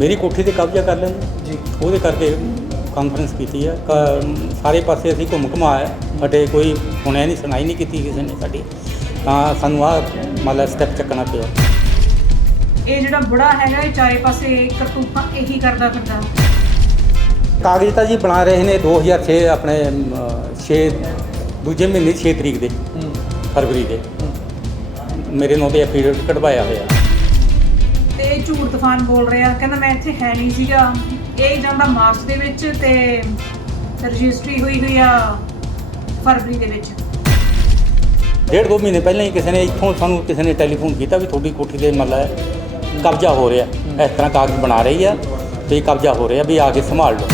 ਮੇਰੀ ਕੋਠੀ ਤੇ ਕਬਜ਼ਾ ਕਰ ਲਿਆ ਜੀ। ਉਹਦੇ ਕਰਕੇ ਕਾਨਫਰੰਸ ਕੀਤੀ ਹੈ। ਸਾਰੇ ਪਾਸੇ ਅਸੀਂ ਘੁੰਮ ਘੁਮਾਇਆ ਬਟੇ ਕੋਈ ਸੁਣਿਆ ਨਹੀਂ ਸੁਣਾਈ ਨਹੀਂ ਕੀਤੀ ਕਿਸੇ ਨੇ ਸਾਡੀ। ਤਾਂ ਸਾਨੂੰ ਆ ਮਤਲਬ ਸਟੈਪ ਚੱਕਣਾ ਪਿਆ। ਇਹ ਜਿਹੜਾ ਬੁੜਾ ਹੈਗਾ ਇਹ ਚਾਰੇ ਪਾਸੇ ਕਰਤੂਤਾਂ ਇਹੀ ਕਰਦਾ ਫਿਰਦਾ। ਕਾਗਜ਼ ਤਾਂ ਜੀ ਬਣਾ ਰਹੇ ਨੇ 2006 ਆਪਣੇ 6 ਦੂਜੇ ਮਹੀਨੇ 6 ਤਰੀਕ ਦੇ। ਫਰਵਰੀ ਦੇ। ਮੇਰੇ ਨਾਂ ਤੇ ਐਫੀਡੇਵਿਟ ਕਢਵਾਇਆ ਹੋਇਆ। ਤੇ ਝੂਠ ਤੂਫਾਨ ਬੋਲ ਰਿਹਾ ਕਹਿੰਦਾ ਮੈਂ ਇੱਥੇ ਹੈ ਨਹੀਂ ਸੀਗਾ। ਇਹ ਜਾਂਦਾ ਮਾਰਚ ਦੇ ਵਿੱਚ ਤੇ ਰਜਿਸਟਰੀ ਹੋਈ ਹੋਈ ਆ ਫਰਵਰੀ ਦੇ ਵਿੱਚ। ਡੇਢ ਦੋ ਮਹੀਨੇ ਪਹਿਲਾਂ ਹੀ ਕਿਸੇ ਨੇ ਇੱਥੋਂ ਸਾਨੂੰ ਕਿਸੇ ਨੇ ਟੈਲੀਫੋਨ ਕੀਤਾ ਵੀ ਤੁਹਾਡੀ ਕੋਠੀ ਤੇ ਮਤਲਬ ਕਬਜ਼ਾ ਹੋ ਰਿਹਾ। ਇਸ ਤਰ੍ਹਾਂ ਕਾਗਜ਼ ਬਣਾ ਰਹੀ ਆ ਤੇ ਕਬਜ਼ਾ ਹੋ ਰਿਹਾ ਵੀ ਆ ਕੇ ਸੰਭਾਲ ਲਓ।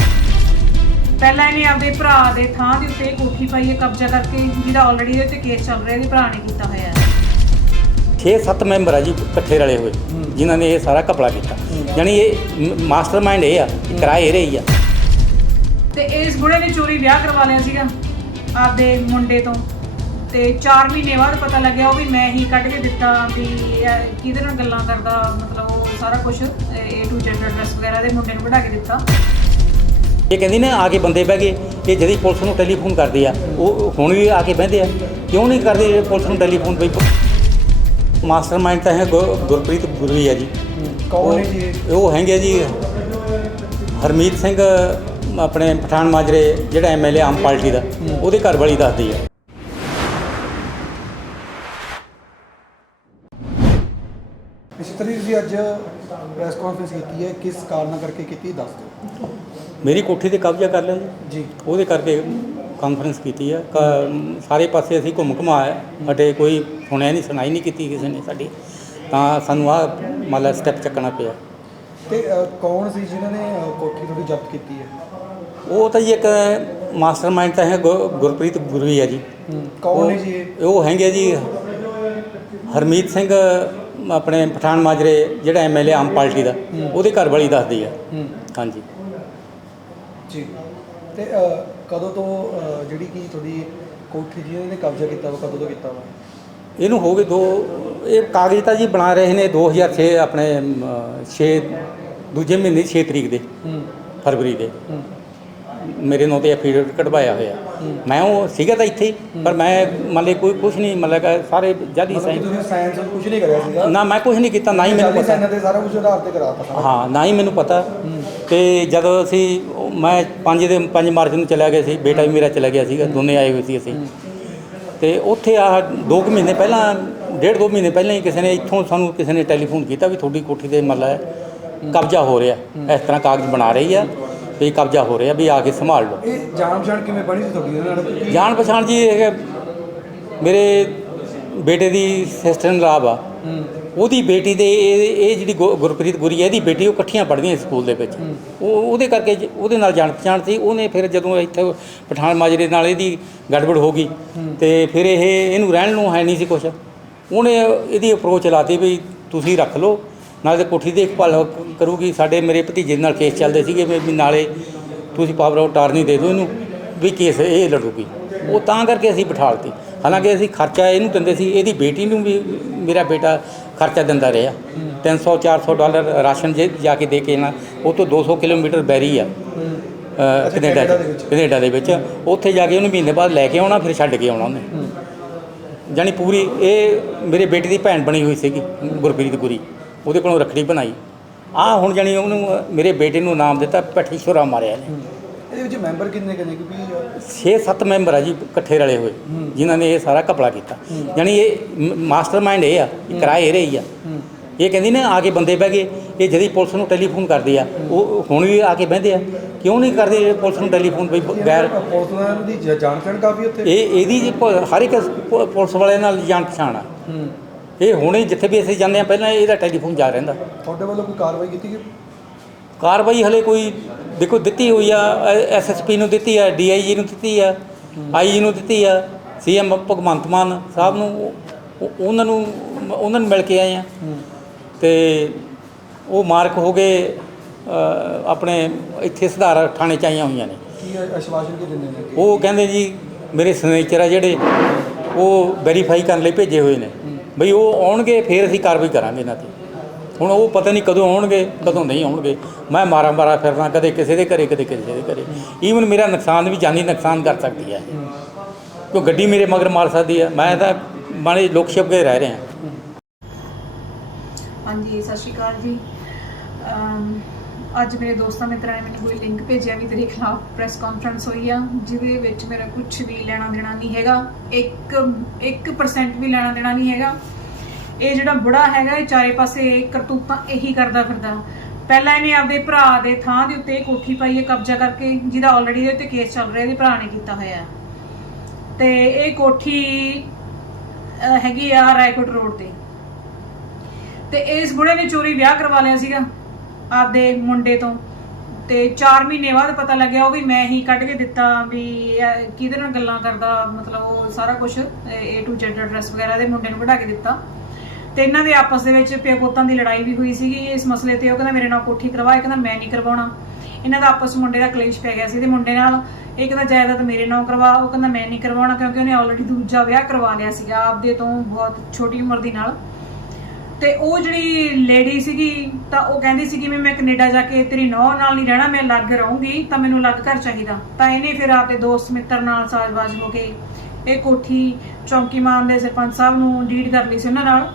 ਪਹਿਲਾਂ ਇਹਨੇ ਆਪਦੇ ਭਰਾ ਦੇ ਥਾਂ ਦੇ ਉੱਤੇ ਕੋਠੀ ਪਾਈ ਹੈ ਕਬਜ਼ਾ ਕਰਕੇ ਜਿਹਦਾ ਆਲਰੇਡੀ ਇਹਦੇ ਉੱਤੇ ਕੇਸ ਚੱਲ ਰਿਹਾ ਇਹਦੇ ਭਰਾ ਨੇ ਕੀਤਾ ਹੋਇਆ ਹੈ। 6-7 ਮੈਂਬਰ ਆ ਜੀ ਇਕੱਠੇ ਰਲੇ ਹੋਏ। ਜਿਨ੍ਹਾਂ ਨੇ ਇਹ ਸਾਰਾ ਕਪੜਾ ਕੀਤਾ। ਯਾਨੀ ਇਹ ਮਾਸਟਰਮਾਈਂਡ ਇਹ ਆ ਕਿ ਕਿਰਾਏ ਇਹ ਰਹੀ ਆ। ਤੇ ਇਸ ਬੁੜੇ ਨੇ ਚੋਰੀ ਵਿਆਹ ਕਰਵਾ ਲਿਆ ਸੀਗਾ ਆਪਦੇ ਮੁੰਡੇ ਤੋਂ। ਤੇ 4 ਮਹੀਨੇ ਬਾਅਦ ਪਤਾ ਲੱਗਿਆ ਉਹ ਵੀ ਮੈਂ ਹੀ ਕੱਢ ਕੇ ਦਿੱਤਾ ਵੀ ਕਿਹਦੇ ਨਾਲ ਗੱਲਾਂ ਕਰਦਾ ਮਤਲਬ ਉਹ ਸਾਰਾ ਕੁਝ A to Z ਐਡਰੈਸ ਵਗੈਰਾ ਦੇ ਮੁੰਡੇ ਨੂੰ ਕਢਾ ਕੇ ਦਿੱਤਾ। ਇਹ ਕਹਿੰਦੀ ਨੇ ਆ ਕੇ ਬੰਦੇ ਬਹਿ ਗਏ ਇਹ ਜਦੀ ਪੁਲਿਸ ਨੂੰ ਟੈਲੀਫੋਨ ਕਰਦੇ ਆ। ਉਹ ਹੁਣ ਵੀ ਆ ਕੇ ਬਹਿੰਦੇ ਆ। ਕਿਉਂ ਨਹੀਂ ਕਰਦੇ ਪੁਲਿਸ ਨੂੰ ਟੈਲੀਫੋਨ ਬਈ ਮਾਸਟਰਮਾਈਂਡ ਤਾਂ ਹੈ ਗੁ- ਗੁਰਪ੍ਰੀਤ ਗੁਰੂਈ ਆ ਜੀ ਕੌਣ ਹੈ ਜੀ? ਇਹ? ਉਹ ਹੈਗੇ ਜੀ ਹਰਮੀਤ ਸਿੰਘ ਆਪਣੇ ਪਠਾਨ ਮਾਜਰੇ ਜਿਹੜਾ ਐਮਐਲਏ ਆਮ ਪਾਰਟੀ ਦਾ ਉਹਦੇ ਘਰ ਵਾਲੀ ਦੱਸਦੀ ਆ। ਇਸੇ ਤਰੀਕ ਜੀ ਅੱਜ ਪ੍ਰੈਸ ਕਾਨਫਰੰਸ ਕੀਤੀ ਹੈ ਕਿਸ ਕਾਰਨ ਕਰਕੇ ਕੀਤੀ ਦੱਸ ਦਿਓ। ਮੇਰੀ ਕੋਠੀ ਤੇ ਕਬਜ਼ਾ ਕਰ ਲਿਆ ਜੀ। ਜੀ। ਉਹਦੇ ਕਰਕੇ ਕਾਨਫਰੰਸ ਕੀਤੀ ਕ- ਸਾਰੇ ਪਾਸੇ ਅਸੀਂ ਘੁੰਮ ਘੁਮਾਇਆ ਬਟੇ ਕੋਈ ਸੁਣਿਆ ਨਹੀਂ ਸੁਣਾਈ ਨਹੀਂ ਕੀਤੀ ਕਿਸੇ ਨੇ ਸਾਡੀ। ਤਾਂ ਸਾਨੂੰ ਆ ਮਤਲਬ ਸਟੈਪ ਚੱਕਣਾ ਪਿਆ। ਤੇ ਅ, ਕੌਣ ਸੀ ਜਿਨ੍ਹਾਂ ਨੇ ਅ, ਕੋਠੀ ਤੁਹਾਡੀ ਜ਼ਬਤ ਕੀਤੀ ਹੈ? ਉਹ ਤਾਂ ਜੀ ਇੱਕ ਮਾਸਟਰਮਾਈਂਡ ਤਾਂ ਹੈ ਗੁਰਪ੍ਰੀਤ ਗੁਰੂਈ ਆ ਜੀ। ਕੌਣ ਹੈ ਜੀ? ਇਹ? ਉਹ ਹੈਗੇ ਜੀ ਹਰਮੀਤ ਸਿੰਘ ਆਪਣੇ ਪਠਾਨ ਮਾਜਰੇ ਜਿਹੜਾ ਐਮਐਲਏ ਆਮ ਪਾਰਟੀ ਦਾ। ਉਹਦੇ ਘਰ ਵਾਲੀ ਦੱਸਦੀ ਆ। ਹੂੰ। ਹਾਂਜੀ। ਜੀ। ਤੇ ਅ, ਕਦੋਂ ਤੋਂ ਜਿਹੜੀ ਕਿ ਤੁਹਾਡੀ ਕੋਠੀ ਜਿਹਨਾਂ ਨੇ ਕਬਜ਼ਾ ਕੀਤਾ ਵਾ ਕਦੋਂ ਤੋਂ ਕੀਤਾ ਵਾ? ਇਹਨੂੰ ਹੋ ਗਏ ਦੋ ਇਹ ਕਾਗਜ਼ ਤਾਂ ਜੀ ਬਣਾ ਰਹੇ ਨੇ 2006 ਆਪਣੇ 6 ਦੂਜੇ ਮਹੀਨੇ 6 ਤਰੀਕ ਦੇ ਹੂੰ। ਫਰਵਰੀ ਦੇ। ਹੂੰ। ਮੇਰੇ ਨਾਂ ਤੇ ਐਫੀਡੇਵਿਟ ਕਢਵਾਇਆ ਹੋਇਆ। ਮੈਂ ਉਹ ਸੀਗਾ ਤਾਂ ਇੱਥੇ ਹੀ ਪਰ ਮੈਂ ਮੰਨ ਲਈ ਕੋਈ ਕੁਝ ਨਹੀਂ ਮਤਲਬ ਕਿ ਸਾਰੇ ਜਾਦੀ ਮਤਲਬ ਕਿ ਸਾਈਨ ਤੁਸੀਂ ਸਾਇੰਸ ਕੁਝ ਨਹੀਂ ਕਰਿਆ ਸੀਗਾ? ਨਾ ਮੈਂ ਕੁਝ ਨਹੀਂ ਕੀਤਾ ਨਾ ਹੀ ਮੈਨੂੰ ਜਾਲੀ ਪਤਾ। ਸਾਇੰਸ ਤੇ ਸਾਰਾ ਕੁਝ ਆਧਾਰ ਤੇ ਕਰਾਤਾ ਹਾਂ ਨਾ ਹੀ ਮੈਨੂੰ ਪਤਾ। ਤੇ ਜਦੋਂ ਅਸੀਂ ਮੈਂ 5 ਦੇ 5 ਮਾਰਚ ਨੂੰ ਚਲਾ ਗਿਆ ਸੀ ਬੇਟਾ ਵੀ ਮੇਰਾ ਚਲਾ ਗਿਆ ਸੀਗਾ ਦੋਨੇ ਆਏ ਹੋਏ ਸੀ ਅਸੀਂ। ਤੇ ਉੱਥੇ ਆ 2 ਮਹੀਨੇ ਪਹਿਲਾਂ ਡੇਢ ਦੋ ਮਹੀਨੇ ਪਹਿਲਾਂ ਹੀ ਕਿਸੇ ਨੇ ਇੱਥੋਂ ਸਾਨੂੰ ਕਿਸੇ ਨੇ ਟੈਲੀਫੋਨ ਕੀਤਾ ਵੀ ਤੁਹਾਡੀ ਕੋਠੀ ਤੇ ਮਤਲਬ ਕਬਜ਼ਾ ਹੋ ਰਿਹਾ। ਇਸ ਤਰ੍ਹਾਂ ਕਾਗਜ਼ ਬਣਾ ਰਹੀ ਆ ਵੀ ਕਬਜ਼ਾ ਹੋ ਰਿਹਾ ਵੀ ਆ ਕੇ ਸੰਭਾਲ ਲਓ। ਇਹ ਜਾਣ ਪਛਾਣ ਕਿਵੇਂ ਬਣੀ ਸੀ ਤੁਹਾਡੀ ਇਹਨਾਂ ਨਾਲ? ਜਾਣ ਪਛਾਣ ਜੀ ਇਹ ਮੇਰੇ ਬੇਟੇ ਦੀ ਸਿਸਟਰ ਇਨ ਲਾਬ ਆ ਉਹਦੀ ਬੇਟੀ ਦੇ ਇਹ ਇਹ ਜਿਹੜੀ ਗੁ- ਗੁਰਪ੍ਰੀਤ ਗੁਰੀ ਹੈ, ਇਹਦੀ ਬੇਟੀ ਉਹ ਇਕੱਠੀਆਂ ਪੜ੍ਹਦੀਆਂ ਸੀ ਸਕੂਲ ਦੇ ਵਿੱਚ। ਉਹ, ਉਹਦੇ ਕਰਕੇ ਜ- ਉਹਦੇ ਨਾਲ ਜਾਣ ਪਛਾਣ ਸੀ। ਉਹਨੇ ਫਿਰ ਜਦੋਂ ਇੱਥੇ ਪਠਾਨ ਮਾਜਰੇ ਨਾਲ ਇਹਦੀ ਗੜਬੜ ਹੋ ਗਈ ਤੇ ਫਿਰ ਇਹ, ਇਹਨੂੰ ਰਹਿਣ ਨੂੰ ਹੈ ਨਹੀਂ ਸੀ ਕੁਛ। ਉਹਨੇ ਇਹਦੀ ਅਪਰੋਚ ਲਾਤੀ ਵੀ ਤੁਸੀਂ ਰੱਖ ਲਓ, ਨਾਲੇ ਤੇ ਕੋਠੀ ਦੇਖਭਾਲ ਕਰੂਗੀ। ਸਾਡੇ ਮੇਰੇ ਭਤੀਜੇ ਦੇ ਨਾਲ ਕੇਸ ਚੱਲਦੇ ਸੀਗੇ ਵੀ ਵੀ ਨਾਲੇ ਤੁਸੀਂ ਪਾਵਰ ਆਫ ਟਾਰਨੀ ਦੇ ਦਿਓ ਇਹਨੂੰ, ਵੀ ਕੇਸ ਇਹ ਲੜੂਗੀ। ਉਹ ਤਾਂ ਕਰਕੇ ਅਸੀਂ ਬਿਠਾਲਤੀ। ਹਾਲਾਂਕਿ ਅਸੀਂ ਖਰਚਾ ਇਹਨੂੰ ਦਿੰਦੇ ਸੀ, ਇਹਦੀ ਬੇਟੀ ਨੂੰ ਵੀ, ਮੇਰਾ ਬੇਟਾ ਖਰਚਾ ਦਿੰਦਾ ਰਿਹਾ। 300 400 ਡਾਲਰ ਰਾਸ਼ਨ ਜੇ ਜਾ ਕੇ ਦੇ ਕੇ ਨਾ ਉਹ ਤੋਂ 200 ਕਿਲੋਮੀਟਰ ਬੈਰੀ ਆ। ਕੈਨੇਡਾ ਕੈਨੇਡਾ ਦੇ ਵਿੱਚ। ਕੈਨੇਡਾ ਦੇ ਵਿੱਚ। ਉੱਥੇ ਜਾ ਕੇ ਉਹਨੂੰ ਮਹੀਨੇ ਬਾਅਦ ਲੈ ਕੇ ਆਉਣਾ ਫਿਰ ਛੱਡ ਕੇ ਆਉਣਾ ਉਹਨੇ। ਜਾਣੀ ਪੂਰੀ ਇਹ ਮੇਰੇ ਬੇਟੀ ਦੀ ਭੈਣ ਬਣੀ ਹੋਈ ਸੀਗੀ ਗੁਰਪ੍ਰੀਤ ਗੁਰੀ। ਉਹਦੇ ਕੋਲੋਂ ਰੱਖੜੀ ਬਣਾਈ। ਆ ਹੁਣ ਜਾਣੀ ਉਹਨੂੰ ਮੇਰੇ ਬੇਟੇ ਨੂੰ ਨਾਮ ਦਿੱਤਾ ਪਠੀਸ਼ੋਰਾ ਮਾਰਿਆ ਇਹਨੇ। ਇਹਦੇ ਵਿੱਚ ਮੈਂਬਰ ਕਿੰਨੇ ਕਿੰਨੇ ਕਿਉਂਕਿ ਅ, 6-7 ਮੈਂਬਰ ਆ ਜੀ ਇਕੱਠੇ ਰਲੇ ਹੋਏ ਜਿਨ੍ਹਾਂ ਨੇ ਇਹ ਸਾਰਾ ਕਪੜਾ ਕੀਤਾ। ਯਾਨੀ ਇਹ ਮਾਸਟਰਮਾਈਂਡ ਇਹ ਆ ਕਿਰਾਏ ਇਹ ਰਹੀ ਆ। ਇਹ ਕਹਿੰਦੀ ਨੇ ਆ ਕੇ ਬੰਦੇ ਬਹਿ ਗਏ ਇਹ ਜਦੀ ਪੁਲਿਸ ਨੂੰ ਟੈਲੀਫੋਨ ਕਰਦੇ ਆ ਉਹ ਹੁਣ ਵੀ ਆ ਕੇ ਬਹਿੰਦੇ ਆ। ਕਿਉਂ ਨਹੀਂ ਕਰਦੇ ਪੁਲਿਸ ਨੂੰ ਟੈਲੀਫੋਨ ਬਈ ਗੈਰ ਪੁਲਿਸ ਨਾਲ ਦੀ ਜ- ਜਾਣ ਪਛਾਣ ਕਾਫੀ ਉੱਥੇ। ਇਹ ਇਹਦੀ ਹਰ ਇੱਕ ਪੁਲਿਸ ਵਾਲੇ ਨਾਲ ਜਾਣ ਪਛਾਣ ਆ ਇਹ ਹੁਣੇ ਜਿੱਥੇ ਵੀ ਅਸੀਂ ਜਾਂਦੇ ਆ ਪਹਿਲਾਂ ਇਹਦਾ ਟੈਲੀਫੋਨ ਜਾ ਰਹਿੰਦਾ। ਤੁਹਾਡੇ ਵੱਲੋਂ ਕੋਈ ਕਾਰਵਾਈ ਕੀਤੀ ਗਈ? ਕਾਰਵਾਈ ਹਲੇ ਕੋਈ ਦੇਖੋ ਦਿੱਤੀ ਹੋਈ ਆ ਐਸਐਸਪੀ ਨੂੰ ਦਿੱਤੀ ਆ ਡੀਆਈਜੀ ਨੂੰ ਦਿੱਤੀ ਆ ਆਈਜੀ ਨੂੰ ਦਿੱਤੀ ਆ ਸੀਐਮ ਭਗਵੰਤ ਮਾਨ ਸਾਹਿਬ ਨੂੰ ਉਹ- ਉਹ- ਉਹਨਾਂ ਨੂੰ ਉਹਨਾਂ ਨੂੰ ਮਿਲ ਕੇ ਆਏ ਆ। ਤੇ ਉਹ ਮਾਰਕ ਹੋ ਗਏ ਆਪਣੇ ਇੱਥੇ ਸੁਧਾਰ ਥਾਣੇ ਚ ਆਈਆਂ ਹੋਈਆਂ ਨੇ। ਕੀ ਅਸ਼ਵਾਸਨ ਕੀ ਦਿੰਦੇ ਨੇ ਉਹ ਕਹਿੰਦੇ ਜੀ ਮੇਰੇ ਸਿਗਨੇਚਰ ਆ ਜਿਹੜੇ ਉਹ ਵੈਰੀਫਾਈ ਕਰਨ ਲਈ ਭੇਜੇ ਹੋਏ ਨੇ। ਬਈ ਉਹ ਆਉਣਗੇ ਫਿਰ ਅਸੀਂ ਕਾਰਵਾਈ ਕਰਾਂਗੇ ਇਹਨਾਂ ਤੇ। ਹੁਣ ਉਹ ਪਤਾ ਨਹੀਂ ਕਦੋਂ ਆਉਣਗੇ, ਕਦੋਂ ਨਹੀਂ ਆਉਣਗੇ। ਮੈਂ ਮਾਰਾ ਮਾਰਾ ਫਿਰਨਾ ਕਦੇ ਕਿਸੇ ਦੇ ਘਰੇ, ਕਦੇ ਕਿਸੇ ਦੇ ਘਰੇ। ਈਵਨ ਮੇਰਾ ਨੁਕਸਾਨ ਵੀ ਜਾਨੀ ਨੁਕਸਾਨ ਕਰ ਸਕਦੀ ਹੈ। ਕਿਉਂ ਗੱਡੀ ਮੇਰੇ ਮਗਰ ਮਾਰ ਸਕਦੀ ਹੈ? ਮੈਂ ਤਾਂ ਮਾਣੇ ਲੋਕ ਛਿਪ ਕੇ ਰਹਿ ਰਹੇ। ਹਾਂਜੀ, ਸਤਿ ਸ਼੍ਰੀ ਅਕਾਲ ਜੀ। ਅੱਜ ਮੇਰੇ ਦੋਸਤਾਂ ਮਿੱਤਰਾਂ ਨੇ ਮੈਨੂੰ ਕੋਈ ਲਿੰਕ ਭੇਜਿਆ ਵੀ ਤੇਰੇ ਖਿਲਾਫ ਪ੍ਰੈਸ ਕਾਨਫਰੰਸ ਹੋਈ ਆ, ਜਿਹਦੇ ਵਿੱਚ ਮੇਰਾ ਕੁਝ ਵੀ ਲੈਣਾ ਦੇਣਾ ਨਹੀਂ ਹੈਗਾ। 1 1% ਵੀ ਲੈਣਾ ਦੇਣਾ ਨਹੀਂ ਹੈਗਾ। ਇਹ ਜਿਹੜਾ ਬੁੜਾ ਹੈਗਾ, ਇਹ ਚਾਰੇ ਪਾਸੇ ਕਰਤੂਤਾਂ ਇਹੀ ਕਰਦਾ ਫਿਰਦਾ। ਪਹਿਲਾਂ ਇਹਨੇ ਆਪਦੇ ਭਰਾ ਦੇ ਥਾਂ ਦੇ ਉੱਤੇ ਕੋਠੀ ਪਾਈ ਹੈ ਕਬਜ਼ਾ ਕਰਕੇ, ਜਿਹਦਾ ਆਲਰੇਡੀ ਇਹਦੇ ਉੱਤੇ ਕੇਸ ਚੱਲ ਰਿਹਾ, ਇਹਦੇ ਭਰਾ ਨੇ ਕੀਤਾ ਹੋਇਆ। ਤੇ ਇਹ ਕੋਠੀ ਹੈਗੀ ਆ ਰਾਏਕੋਟ ਰੋਡ ਤੇ। ਤੇ ਇਸ ਬੁੜੇ ਨੇ ਚੋਰੀ ਵਿਆਹ ਕਰਵਾ ਲਿਆ ਸੀਗਾ, ਆਪਦੇ ਮੁੰਡੇ ਤੋਂ। ਤੇ 4 ਮਹੀਨੇ ਬਾਅਦ ਪਤਾ ਲੱਗਿਆ ਉਹ ਵੀ ਮੈਂ ਹੀ ਕੱਢ ਕੇ ਦਿੱਤਾ ਵੀ ਕਿਹਦੇ ਨਾਲ ਗੱਲਾਂ ਕਰਦਾ, ਮਤਲਬ ਉਹ ਸਾਰਾ ਕੁਝ A to Z ਐਡਰੈਸ ਵਗੈਰਾ ਦੇ ਮੁੰਡੇ ਨੂੰ ਕਢਾ ਕੇ ਦਿੱਤਾ। ਤੇ ਇਹਨਾਂ ਦੇ ਆਪਸ ਦੇ ਵਿੱਚ ਪਿਓ ਪੁੱਤਾਂ ਦੀ ਲੜਾਈ ਵੀ ਹੋਈ ਸੀਗੀ ਇਸ ਮਸਲੇ ਤੇ ਉਹ ਕਹਿੰਦਾ ਮੇਰੇ ਨਾਲ ਕੋਠੀ ਕਰਵਾ, ਇਹ ਕਹਿੰਦਾ ਮੈਂ ਨਹੀਂ ਕਰਵਾਉਣਾ। ਇਹਨਾਂ ਦਾ ਆਪਸ ਮੁੰਡੇ ਦਾ ਕਲੇਸ਼ ਪੈ ਗਿਆ ਸੀ ਤੇ ਮੁੰਡੇ ਨਾਲ ਇਹ ਕਹਿੰਦਾ ਜਾਇਦਾਦ ਮੇਰੇ ਨਾਲ ਕਰਵਾ, ਉਹ ਕਹਿੰਦਾ ਮੈਂ ਨਹੀਂ ਕਰਵਾਉਣਾ ਕਿਉਂਕਿ ਉਹਨੇ ਆਲਰੇਡੀ ਦੂਜਾ ਵਿਆਹ ਕਰਵਾ ਲਿਆ ਸੀਗਾ ਆਪਦੇ ਤੋਂ ਬਹੁਤ ਛੋਟੀ ਉਮਰ ਦੀ ਨਾਲ। ਤੇ ਉਹ ਜਿਹੜੀ ਲੇਡੀ ਸੀਗੀ, ਤਾਂ ਉਹ ਕਹਿੰਦੀ ਸੀਗੀ ਵੀ ਮੈਂ ਕੈਨੇਡਾ ਜਾ ਕੇ ਤੇਰੀ ਨੌ ਨਾਲ ਨਹੀਂ ਰਹਿਣਾ, ਮੈਂ ਅਲੱਗ ਰਹੂੰਗੀ, ਤਾਂ ਮੈਨੂੰ ਅਲੱਗ ਘਰ ਚਾਹੀਦਾ। ਤਾਂ ਇਹਨੇ ਫਿਰ ਆਪਦੇ ਦੋਸਤ ਮਿੱਤਰ ਨਾਲ ਸਾਜ਼ਬਾਜ਼ ਹੋ ਕੇ ਇਹ ਕੋਠੀ ਚੌਂਕੀ ਮਾਨ ਦੇ ਸਰਪੰਚ ਸਾਹਿਬ ਨੂੰ ਡੀਡ ਕਰ ਲਈ ਸੀ ਉਹਨਾਂ ਨਾਲ।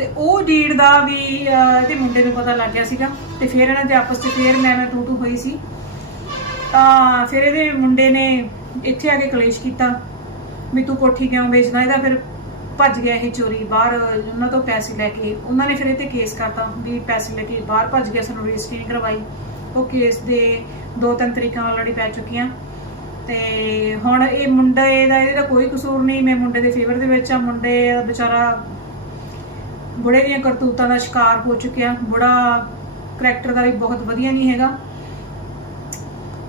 ਤੇ ਉਹ ਡੀਡ ਦਾ ਵੀ ਅਹ, ਇਹਦੇ ਮੁੰਡੇ ਨੂੰ ਪਤਾ ਲੱਗ ਗਿਆ ਸੀਗਾ ਤੇ ਫਿਰ ਇਹਨਾਂ ਦੇ ਆਪਸ 'ਚ ਫੇਰ ਮੈਂ ਮੈਂ ਤੂ ਤੂ ਹੋਈ ਸੀ। ਤਾਂ ਫਿਰ ਇਹਦੇ ਮੁੰਡੇ ਨੇ ਇੱਥੇ ਆ ਕੇ ਕਲੇਸ਼ ਕੀਤਾ ਵੀ ਤੂੰ ਕੋਠੀ ਕਿਉਂ ਵੇਚਦਾ? ਇਹਦਾ ਫਿਰ ਭੱਜ ਗਿਆ ਇਹ ਚੋਰੀ ਬਾਹਰ ਉਹਨਾਂ ਤੋਂ ਪੈਸੇ ਲੈ ਕੇ। ਉਹਨਾਂ ਨੇ ਫਿਰ ਇਹ ਤੇ ਕੇਸ ਕਰਤਾ ਵੀ ਪੈਸੇ ਲੈ ਕੇ ਬਾਹਰ ਭੱਜ ਗਿਆ ਸਾਨੂੰ ਰਜਿਸਟਰੀ ਨਹੀਂ ਕਰਵਾਈ। ਉਹ ਕੇਸ ਦੇ ਦੋ ਤਿੰਨ ਤਰੀਕਾਂ ਆਲਰੇਡੀ ਪੈ ਚੁੱਕੀਆਂ। ਤੇ ਹੁਣ ਇਹ ਮੁੰਡੇ ਦਾ ਇਹਦਾ ਕੋਈ ਕਸੂਰ ਨਹੀਂ ਮੈਂ ਮੁੰਡੇ ਦੇ ਫੇਵਰ ਦੇ ਵਿੱਚ ਆ। ਮੁੰਡੇ ਦਾ ਵਿਚਾਰਾ ਬੁੜੇ ਦੀਆਂ ਕਰਤੂਤਾਂ ਦਾ ਸ਼ਿਕਾਰ ਹੋ ਚੁੱਕਿਆ। ਬੁੜਾ ਕਰੈਕਟਰ ਦਾ ਵੀ ਬਹੁਤ ਵਧੀਆ ਨਹੀਂ ਹੈਗਾ।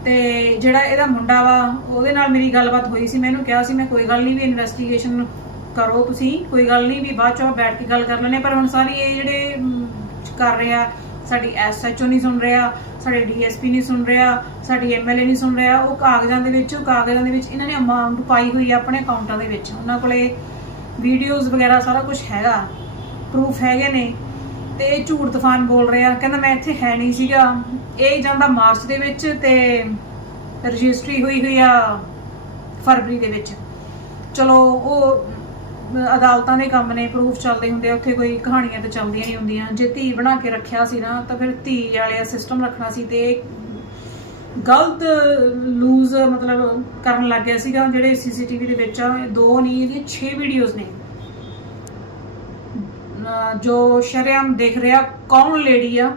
ਤੇ ਜਿਹੜਾ ਇਹਦਾ ਮੁੰਡਾ ਵਾ, ਉਹਦੇ ਨਾਲ ਮੇਰੀ ਗੱਲਬਾਤ ਹੋਈ ਸੀ। ਮੈਨੂੰ ਕਿਹਾ ਸੀ, ਮੈਂ ਕੋਈ ਗੱਲ ਨਹੀਂ ਵੀ ਇਨਵੈਸਟੀਗੇਸ਼ਨ ਕਰੋ ਤੁਸੀਂ। ਕੋਈ ਗੱਲ ਨਹੀਂ ਵੀ ਬਾਅਦ ਚੋਂ ਬੈਠ ਕੇ ਗੱਲ ਕਰ ਲੈਣੇ ਪਰ ਹੁਣ ਸਾਰੀ ਇਹ ਜਿਹੜੇ ਕਰ ਰਿਹਾ, ਸਾਡੀ ਐਸਐਚਓ ਨਹੀਂ ਸੁਣ ਰਿਹਾ, ਸਾਡੇ ਡੀਐਸਪੀ ਨਹੀਂ ਸੁਣ ਰਿਹਾ, ਸਾਡੀ ਐਮਐਲਏ ਨਹੀਂ ਸੁਣ ਰਿਹਾ। ਉਹ ਕਾਗਜ਼ਾਂ ਦੇ ਵਿੱਚ, ਉਹ ਕਾਗਜ਼ਾਂ ਦੇ ਵਿੱਚ ਇਹਨਾਂ ਨੇ ਅਮਾਉਂਟ ਪਾਈ ਹੋਈ ਆ ਆਪਣੇ ਅਕਾਊਂਟਾਂ ਦੇ ਵਿੱਚ। ਉਹਨਾਂ ਕੋਲੇ ਵੀਡੀਓਜ਼ ਵਗੈਰਾ ਸਾਰਾ ਕੁਝ ਹੈਗਾ। ਪ੍ਰੂਫ ਹੈਗੇ ਨੇ। ਤੇ ਇਹ ਝੂਠ ਤੂਫਾਨ ਬੋਲ ਰਿਹਾ ਕਹਿੰਦਾ ਮੈਂ ਇੱਥੇ ਹੈ ਨਹੀਂ ਸੀਗਾ। ਇਹ ਜਾਂਦਾ ਮਾਰਚ ਦੇ ਵਿੱਚ ਤੇ ਰਜਿਸਟਰੀ ਹੋਈ ਹੋਈ ਆ ਫਰਵਰੀ ਦੇ ਵਿੱਚ। ਚਲੋ, ਉਹ ਅਦਾਲਤਾਂ ਦੇ ਕੰਮ ਨੇ ਪ੍ਰੂਫ ਚੱਲਦੇ ਹੁੰਦੇ ਆ। ਉੱਥੇ ਕੋਈ ਕਹਾਣੀਆਂ ਤੇ ਚੱਲਦੀਆਂ ਨਹੀਂ ਹੁੰਦੀਆਂ। ਜੇ ਧੀ ਬਣਾ ਕੇ ਰੱਖਿਆ ਸੀ ਨਾ, ਤਾਂ ਫਿਰ ਧੀ ਵਾਲੇ ਸਿਸਟਮ ਰੱਖਣਾ ਸੀ ਤੇ ਗਲਤ ਲੂਜ਼ ਮਤਲਬ ਕਰਨ ਲੱਗ ਗਿਆ ਸੀਗਾ। ਜਿਹੜੇ ਸੀਸੀਟੀਵੀ ਦੇ ਵਿੱਚ ਆ, ਇਹ ਦੋ ਨਹੀਂ, ਇਹਦੀਆਂ 6 ਵੀਡੀਓਜ਼ ਨੇ। ਜੋ ਸ਼ਰੇਆਮ ਦੇਖ ਰਿਹਾ, ਕੌਣ ਲੇਡੀ ਆ?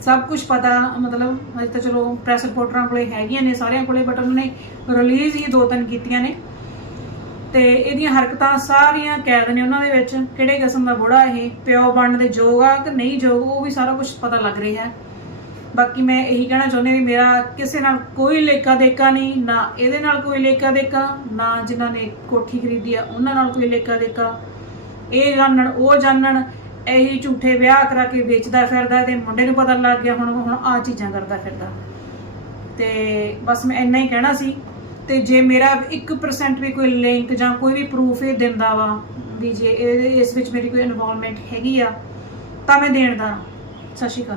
ਸਭ ਕੁਝ ਪਤਾ, ਮਤਲਬ ਅਜੇ ਤਾਂ ਚਲੋ ਪ੍ਰੈਸ ਰਿਪੋਰਟਰਾਂ ਕੋਲੇ ਹੈਗੀਆਂ ਨੇ ਸਾਰਿਆਂ ਕੋਲੇ ਬਟ ਉਹਨਾਂ ਨੇ ਰਿਲੀਜ਼ ਹੀ ਦੋ ਤਿੰਨ ਕੀਤੀਆਂ ਨੇ। ਤੇ ਇਹਦੀਆਂ ਹਰਕਤਾਂ ਸਾਰੀਆਂ ਕੈਦ ਨੇ ਉਹਨਾਂ ਦੇ ਵਿੱਚ, ਕਿਹੜੇ ਕਿਸਮ ਦਾ ਬੁੜਾ ਇਹ, ਪਿਓ ਬਣਨ ਦੇ ਯੋਗ ਆ ਕਿ ਨਹੀਂ ਯੋਗ, ਉਹ ਵੀ ਸਾਰਾ ਕੁਝ ਪਤਾ ਲੱਗ ਰਿਹਾ ਹੈ। ਬਾਕੀ ਮੈਂ ਇਹੀ ਕਹਿਣਾ ਚਾਹੁੰਦੀ ਵੀ ਮੇਰਾ ਕਿਸੇ ਨਾਲ ਕੋਈ ਲੇਖਾ ਦੇਕਾ ਨਹੀਂ, ਨਾ ਇਹਦੇ ਨਾਲ ਕੋਈ ਲੇਖਾ ਦੇਕਾ ਨਾ ਜਿਨ੍ਹਾਂ ਨੇ ਕੋਠੀ ਖਰੀਦੀ ਆ, ਉਹਨਾਂ ਨਾਲ ਕੋਈ ਲੇਖਾ ਦੇਕਾ ਇਹ ਜਾਣਨ, ਉਹ ਜਾਣਨ, ਇਹੀ ਝੂਠੇ ਵਿਆਹ ਕਰਾ ਕੇ ਵੇਚਦਾ ਫਿਰਦਾ ਤੇ ਮੁੰਡੇ ਨੂੰ ਪਤਾ ਲੱਗ ਗਿਆ ਹੁਣ ਹੁਣ ਆ ਚੀਜ਼ਾਂ ਕਰਦਾ ਫਿਰਦਾ। ਤੇ ਬਸ ਮੈਂ ਇੰਨਾ ਹੀ ਕਹਿਣਾ ਸੀ, ਤੇ ਜੇ ਮੇਰਾ 1% ਵੀ ਕੋਈ ਲਿੰਕ ਜਾਂ ਕੋਈ ਵੀ ਪ੍ਰੂਫ ਇਹ ਦਿੰਦਾ ਵਾ ਵੀ ਜੇ ਇਹਦੇ- ਇਸ ਵਿੱਚ ਮੇਰੀ ਕੋਈ ਇਨਵੋਲਵਮੈਂਟ ਹੈਗੀ ਆ, ਤਾਂ ਮੈਂ ਦੇਣ ਦਾ ਸਤਿ ਸ਼੍ਰੀ ਅਕਾਲ